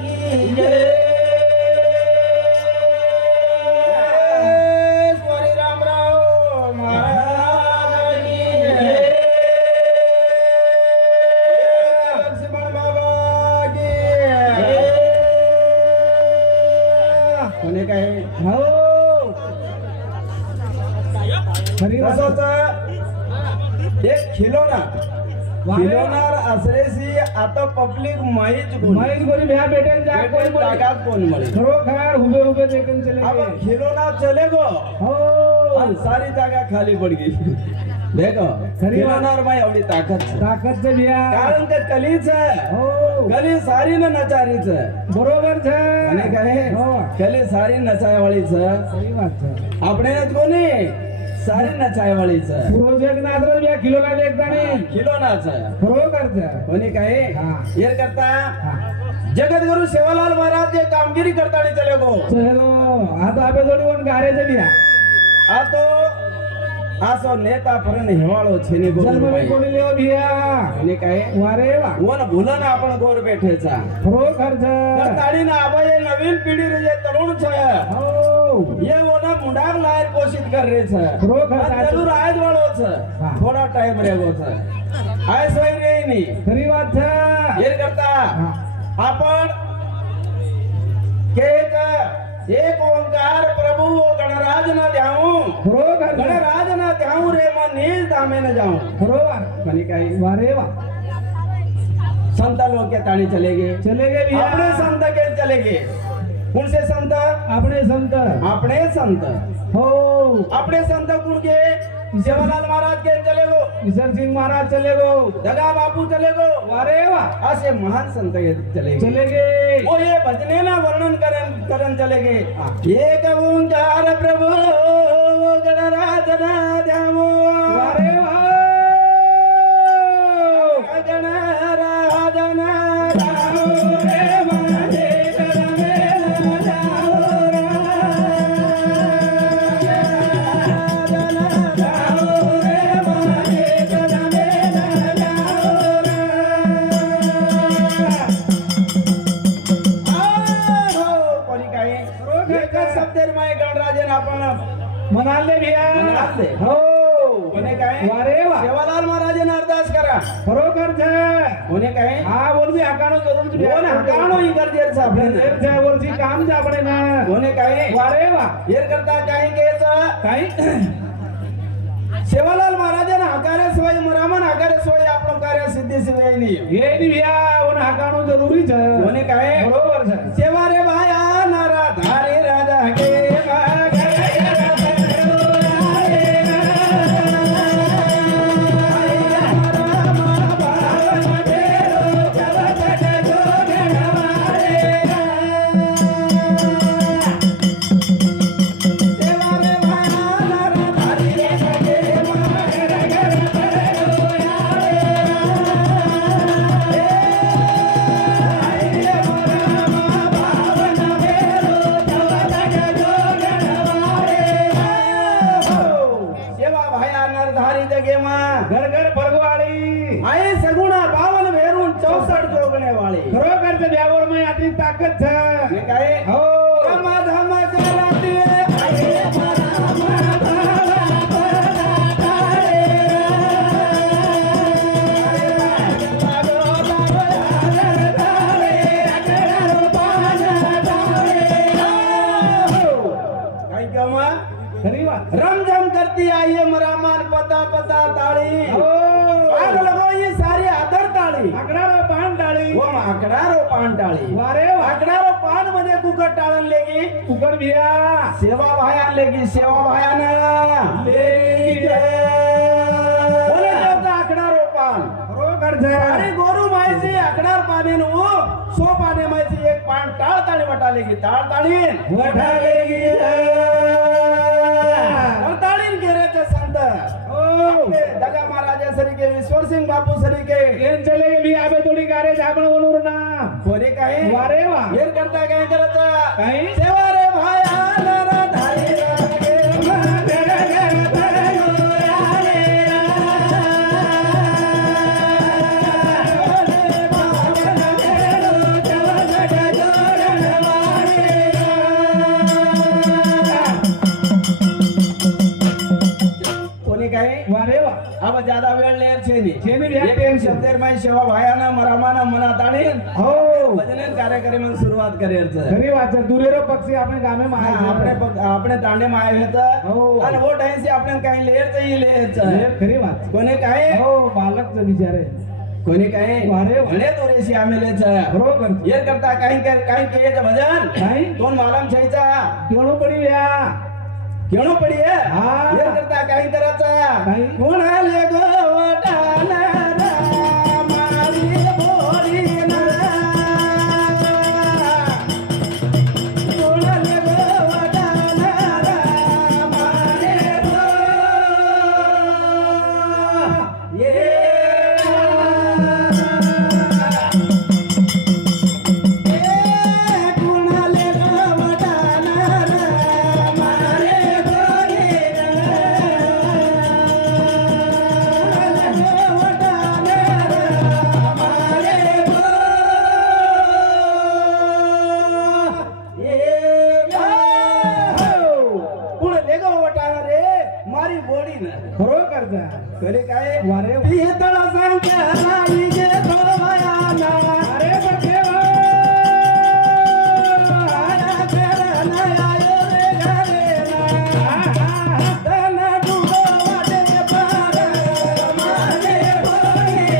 की जय स्वारी रामराव महाराज की जय लक्ष्मण बाबा की जय कोणी काय हो खरी तसंच एक खिलोनार असरेसी आता पब्लिक माहीत महेश गोरी भैया बेटे जा कोई बोले जागात कोण मिळे खरोखर उभे उभे देखन चले अब गए खिलौना चले गो हो और सारी जगह खाली पड़ गई देखो खरी बात. खिलौनार में एवढी ताकत छे. ताकत से भैया कारण ते कलीच है हो कली सारी न नचारीच है बरोबर છે અને કહે हो કલી સારી નચાય વાળી છે सही बात છે આપણે જ કોની સારી નચાય વાળી છે प्रोजेक्ट नादर भैया खिलोना देखता नहीं खिलौना છે बरोबर છે कोणी કહે हाँ. ये करता हाँ. जगतगुरु सेवालाल महाराज जे कामगिरी करता नहीं चले गो चलो आता आपे थोड़ी वन गारे છે भैया आ तो आसो नेता परण हिवाळो छेनी जन्म में गोरभाई कोणी लेव भैया कोणी काय वारे वा वन भूलन आपण गोर बैठेचा खरोखर છે तर ताडीना आबाये नवीन पिढी रे जे तरुण छे हो ये वना मुंडाक लायर कोशिश कर रे छे खरोखर पण साचું. जरूर आज वाळो छे हाँ. थोड़ा टाइम रेगो छे आय सोय रे नी खरी વાત છે ये करता हाँ. आपण के एक ओंकार प्रभु गणराज न ध्याऊ खरोखर છે गणराज न ध्याऊ रे मन नील धामे न जाऊं बरोबर कोणी काय वारे वा संत लोग के ताणी चले गए चले गए भैया अपने संत के चले गए कौन से संत अपने संत अपने संत हो अपने संत कौन के सेवालाल महाराज के चले गो ईश्वर सिंह महाराज चले गो दगा बापू चले गो वारे वा ऐसे महान संत के चले गए चले गए वो ये भजने ना वर्णन करन चले गए एक ओंकार प्रभु गणराज न ध्यावो वारे वा गणराज न ध्यावो रे माझे करमे न जाओ रे म्हणाले भैया म्हणाले. हो कोणी काय वारे वा सेवालाल महाराजांना अरदास करा खरोखर છે कोणी काय હા બોલવી આકાનો જરૂર છે कोण हकाणो ही गरजेर सापडे देर છે वर्षी काम છે આપણે ના कोणी काय वारे वा हेर करता काही घ्यायचं काही सेवालाल महाराजांना हकारे सोय मरामन हकारे सोय आपण कार्य सिद्धी सिवाय नाही એ ની ભૈયા ઓને આકાનો જરૂરી છે कोणी काय બરોબર છે सेवा रे भाया नारा धारे राजा के सेवा भाया नरधारी जगे मां ઘર ઘર ફરગવાળી आए सगुणा 52 भेरून 64 जोगणे वाली ખરોખર છે વ્યાવર માં આટલી તાકાત છે हे काय हो रामा धामा कराती आए काय कमा ખરી વાત रमझम करती आई है मरामान पता पता ताड़ी हो आग लगो ये सारी आदर ताड़ी આકડાનો પાન ડાળી वो आकडारो पान टाळी वारे वा आकडारो पान मध्ये कुकट टाळन लेगी ઉકળ ભૈયા सेवा भाया लेगी सेवा भाया ना बोले देवता आकडारो पान ખરોખર છે अरे गोरू माहिती आकडार पाने नु सो पाने माहिती एक पान टाळ ताळी वटा लेगी टाळ ताळी વઠાલેગી ताळीन गेरेचे संत हो दगा महाराजा सरीके ईश्वर सिंह बापू सरीके ಏನ್ ಚಲೆಗೆ ಭಿ ಆಬೆ ತೋಡಿ ಗಾರೆ ಜಾಬಣ ಓನೂರು ನಾ कोणी काय वारे वा हेर करता काय करत काही सेवा रे भाया नारा धारी रागे रे જેની વ્યાજ એક પ્રેમ છે. શબ્દેર માં સેવા ભાયાના મરામાના મના તાણી હો ભજન કાર્યક્રમ શરૂઆત કરી છે ખરી વાત છે. દુરેરો પક્ષી આપણે ગામે માં હા, આપણે દાંડે માં આવ્યા હતા હો. અને વો ટાઈમ થી આપણે કઈ લેર તો ઈ લેર છે ખરી વાત છે. કોને કાય હો બાલક છે બિચારે કોને કાય વારે ભલે તો રેસી આમેલે છે બરોબર છે. ये करता कहीं कहीं के भजन કાંઈ कौन मालूम छै चा કેળું પડી વ્યા क्यों पड़ी है हाँ। ये करता कहीं करता કાંઈ कौन ले गो वटाना मारी बोली ना कौन ले गो वटाना मारे बो ये મારી બોડી ને ખરોખર છે. કરે કાય વારે પીતળ સંખ્યા જે થોવાયા ના અરે બકેવા આયા ઘર ના આયો રે ઘરે ના તન ડૂબો વાટે પાર મારે બોડી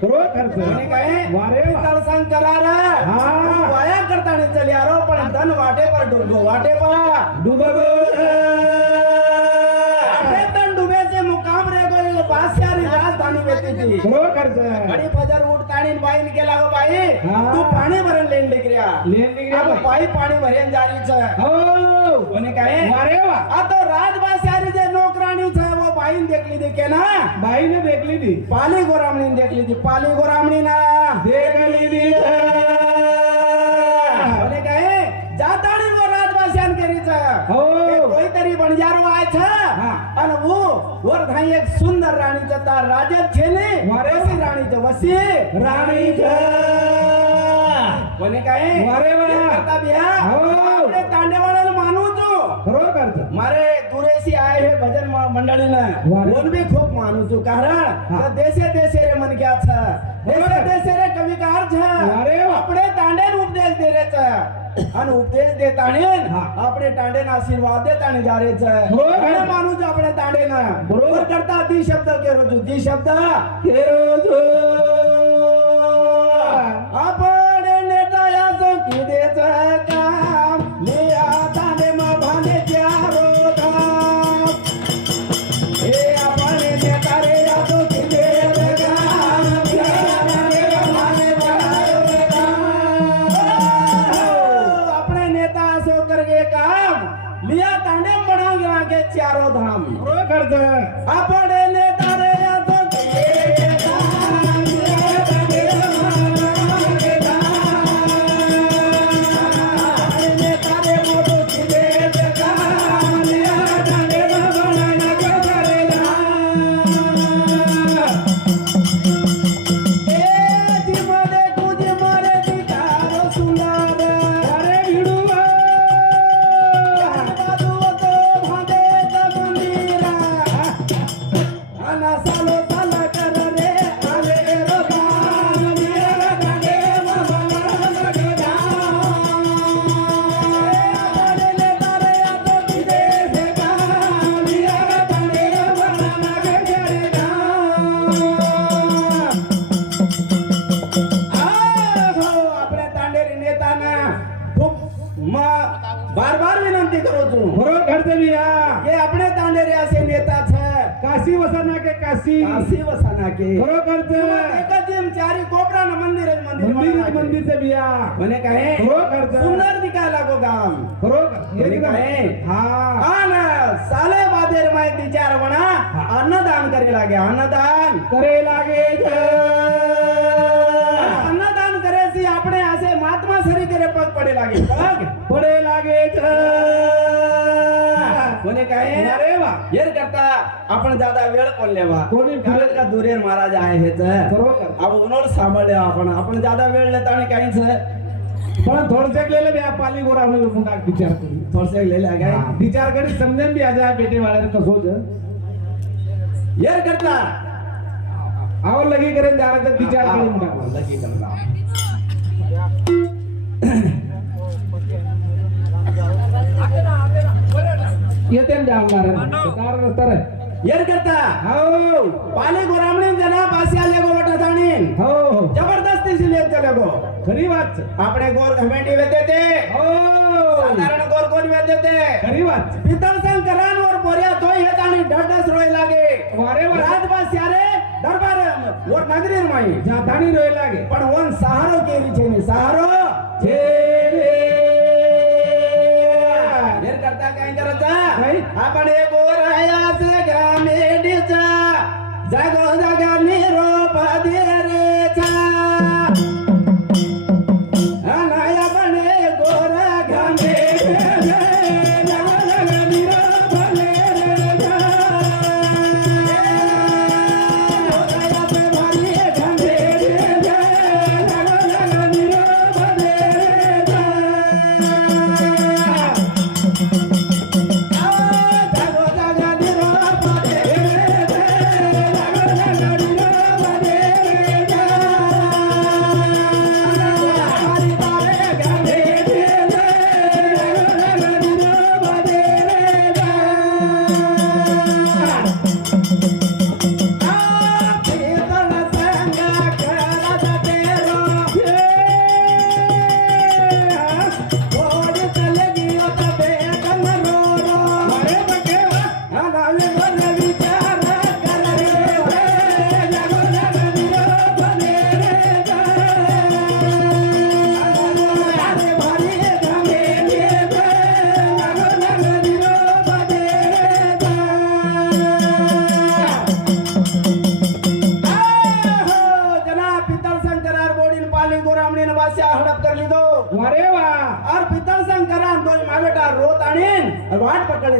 ખરોખર છે. કોને કહે વારે વા. પિત્તળ સંગ કરારા હા. વાયા કરતા ને ચલ્યા રો પણ ધન વાટે પર ડૂબો વાટે પર ડૂબગો વાટે તન ડૂબે છે મુકામ રે ગયો પાસિયારી રાજધાની વેતે ती खरोखरच घडी फजर उठतानी बाईन केला गो बाई हा. तू पाणी भरण लेन डिग्र्या लेन डिग्र्या अगं बाई पाणी भरेन जारीच हो कोणी काय वारे वा आता राजबासारी जे नोकराणीच वो बाईन देखली देखे ना बाईने देखली ती पाली गोरामणी देखली ती पाली गोरामणी ना देखली ती कोणी काय जातानी वो राजबास्यान करीच हो. कोई तरी बणजारो आय छ हा. आणि वो वर धाई एक सुंदर राणीचा तार राजत छेने वारे वा. वसी राणीचं वसी राणीच कोणी काय वारे वा. हे करता बिया हो. आपले तांडेवाळाला मानू तू खरोखरच मारे दुरेशी आहे हे भजन मंडळीनं वारे. कोण बी खूप मानू तू कारण हा. तर देशे देशे रे मन क्या छ देशे देशे रे कविकार छ वारे वा. આપણે તાંડેન ઉપદેશ દે રે છે અને ઉપદેશ દે તાણેન હા. આપણે તાંડેન આશીર્વાદ દે તાણે જારે છે બરોબર. અને માનું છું આપણે તાંડેન બરોબર. કરતા દી શબ્દ કેરો છું દી શબ્દ કેરો છો આપણે નેતાયા તો કીધે છે કામ લે આ તાંડે માં ભાને ચારો ધામ એ આપણે નેતા રે આ તો કીધે છે કામ લે આ તાંડે માં ભાને ચારો ધામ આપણે નેતા सो करके काम लिया तांडे बनांगे के चारों धाम खरोखरच આપણે નેતા રે આ તો કીધે કામ લે આ તાંડે માં ભાને बार बार विनंती करू तू खरोखरच बिया हे આપણે તાંડેરે અસે નેતા છે काशी वसना के काशी કાશી વસાના કે खरोखरच એક જ એમ ચારી કોપરાના મંદિર જ મંદિર मंदिर બનાવ્યા છે. मंदिर से बिया મને કહે खरोखरच સુંદર दिखायला लागो गाम खरोखर एकदम आहे. हा आणि साले बादेर माय विचार म्हणा अन्नदान करे लागे अन्नदान करे लागे अन्नदान करे सी આપણે આસે મહાત્મા સરી કરે પગ પડે લાગે પગ पडे लागे कोणी काय अरे वा येर करता आपण ज्यादा वेळ कोण लेवा कोणी कारण का दुरेर महाराज आहे हेच खरोखर अब उन्होड सांभाळले आपण ज्यादा वेळ लेता आणि काहीच पण थोडसे गेले बी पाली गोरा म्हणून मुंडा विचार करू थोडसे लेले काय विचार करी समजेन बी आज बेटे वाले कसो होत येर करता आवर लगी करे जारा तर विचार करी मुंडा लगी करता येते जाणार दार रस्ता रे येर करता हो पाली गोरामणी जना पासिया लेगो वटा जाणीन हो जबरदस्ती से ले चले गो खरी बात छे. આપણે ગોર ઘમેટી વેતે તે हो સાધારણ ગોર કોણ વેતે તે खरी बात छे. પિતળ સંગ કરાન ઓર બોરિયા તોય હેતાણી ઢઢસ રોય લાગે वारे वा રાજબાસ યારે દરબારે ઓર નગરી માઈ जातानी रोय लागे પણ ઓન સહારો કેવી છે ને સહારો छे रे હેર કરતા કાઈ કરતા ભાઈ? આપણે ગોર આયા છે ગામેડીचा જાગો જાગા નીરો પદે રે છા અનાયા બને ગોર ગામે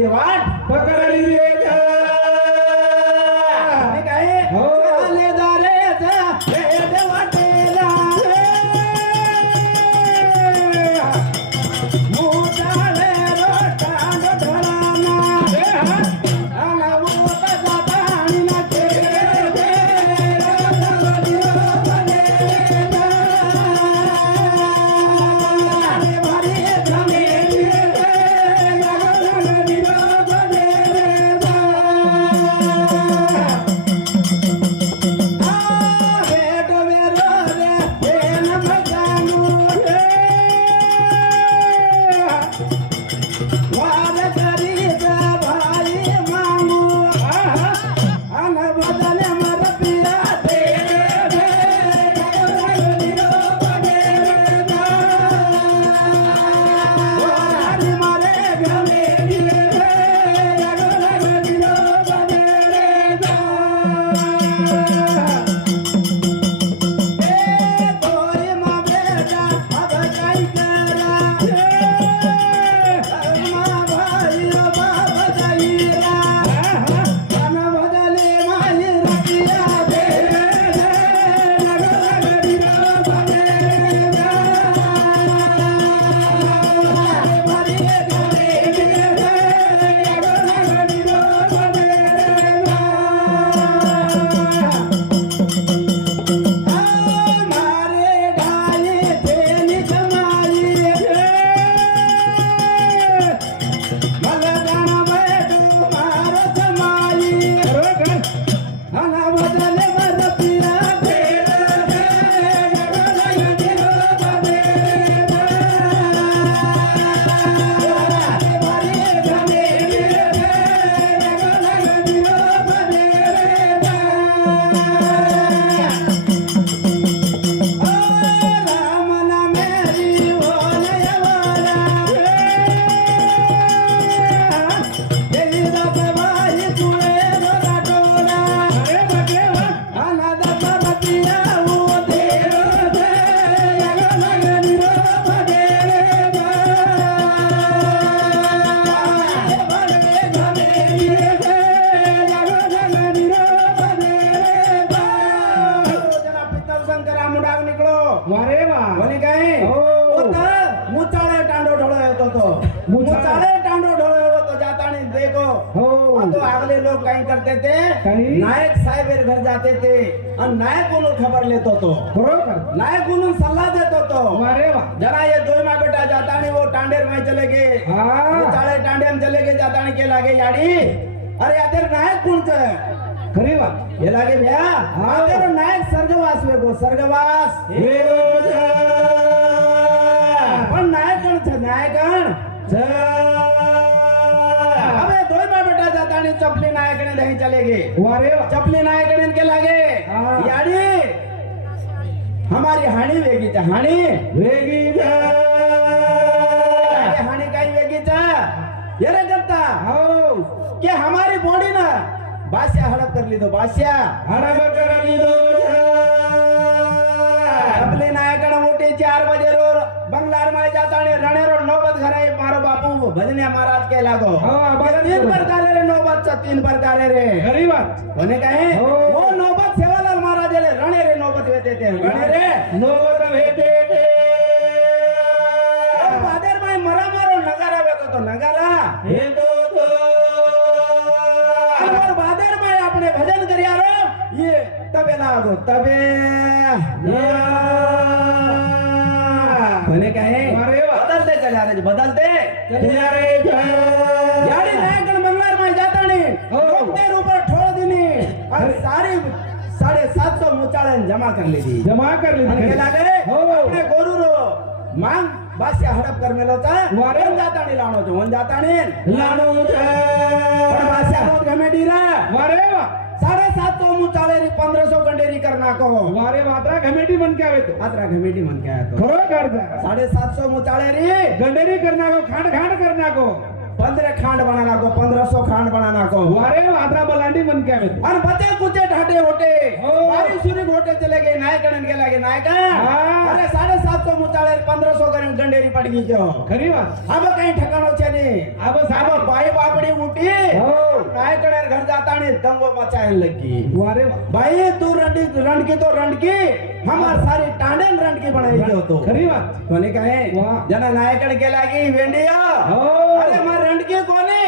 दे वाट पकडली रे ग. आणि काय हो. चाले दारेचा भेद वाटेला मोठाले रोटांड ढळाना अनवोत जातानी ना वारे वा म्हणे काय हो. होतं मुचाळे टांडो ढोळो होतो तो मुचाळे टांडो ढोळो होतो जातानी देखो हो तो अगले लोग काही करते थे काही? नायक साहेब घर जाते थे आणि नायक उन्हों खबर लेतो तो बरोबर नायक उन्हों सलाह देतो तो वारे वा जरा ये दो माँ बेटा जातानी वो टांडेर में चले गए हाँ मुचाळे टांडे में चले गए जातानी के लागे याडी अरे यादेर नायक कौन च खरी वा ये लागे भैया यादेर नायक स्वर्गवास वेगो स्वर्गवास पण नायकण छ नायकण अबे दो माँ बेटा जातानी चपली नायकने नहीं चले गए वारे वा चपली नायकने के लागे हाँ। याडी हमारी हानी वेगी चा हानी वेगी जा अरे हानी काही वेगी चा ये रे करता हो कि हमारी बॉडी ना बास्या हड़प कर ली दो बास्या हडब करली दो चपली नायकने मोठी 4 बजे रो बंगलार में जातानी रणे रो नौबत घराई मारो बापू भजनिया महाराज के लागो हो, आवाज तीन करो। प्रकार रे नौबत चा 3 प्रकार रे खरी बात कोने कहे हो। वो नौबत सेवालाल महाराज ले रणे रे नौबत वेते थे रणे रे नोर भेटे दे और बादर में मरा मारो नगारा वेतो तो नगारा हे दो दो और बादर में अपने भजन करिया रो ये तबे लागो तबे कोने कहे अरे वाह। बदलते चला रे बदलते रे याडी नायकन बंगलार में जाता नहीं हो। तेर ऊपर छोड़ दीनी और सारी 750 मुचाळन जमा कर ली थी जमा कर ली અને કેલા કરે हो આપણે ગોરુરો માંગ બાસ્યા હડપ કર મેલો તા વારે. વન જાતાણી લાણો છો વન જાતાણી લાણો છે પણ બાસ્યા હોત ગમેડી રા वारे वा 750 મુચાળેરી 1500 ગંડેરી કર નાખો वारे मात्रा घमेटी बन के आवे तो આતરા ગમેડી મન કે તો खरो करता 750 मुचाळेरी गंडेरी करना को खांड खांड करना को 15 ખાંડ બના નાખો 1500 ખાંડ બના નાખો वारे वा भाद्रा बलांडी मन क्या में और बचे कुचे ढाटे होटे हो। बारिश शुरू होटे चले गए नायकन के लगे नायका हाँ। अरे 750 मुचाले 1500 करें गंडेरी पड़ गई जो खरी बात अब कहीं ठिकानो छे नहीं अब अब भाई बापड़ी उठी हो। नायकन घर जाता नहीं दंगो मचाने लगी वारे वाह। भाई तू रणकी तो रणकी हमार सारी टांडेन रणकी बनाई जो तो खरी बात कोणी कहे वाह। जना नायकन के लागी वेंडिया हो। अरे मार रणकी कोणी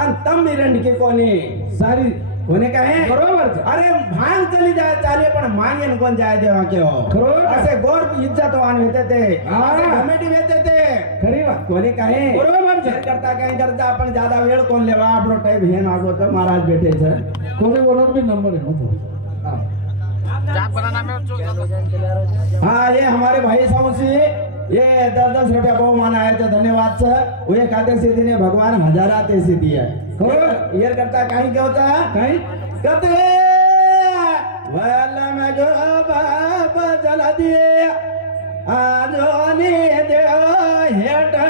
आणि तम्मी रणकी कोणी सारी कोणी कहे बरोबर છે. अरे भांग चली जाए चाले पण मांगेन कोण जाए देवा के हो खरो. असे गोर इज्जत वान होते ते हा. असे कमिटी होते ते खरी વાત कोणी कहे बरोबर છે. शेर करता काही करता आपण ज्यादा वेळ कोण लेवा आपलो टाइम हे नागो तर महाराज बैठे છે કોને બોલર भी नंबर है हो हाँ ये हमारे भाई साहब से ये 10-10 रुपया बहुमान आए थे धन्यवाद सर वो एक आते से दिने भगवान हजारा ते से दिया हो. ये करता कहीं क्या होता काही कहते वाला में जो बाप जला दिए आजोनी दे हेटा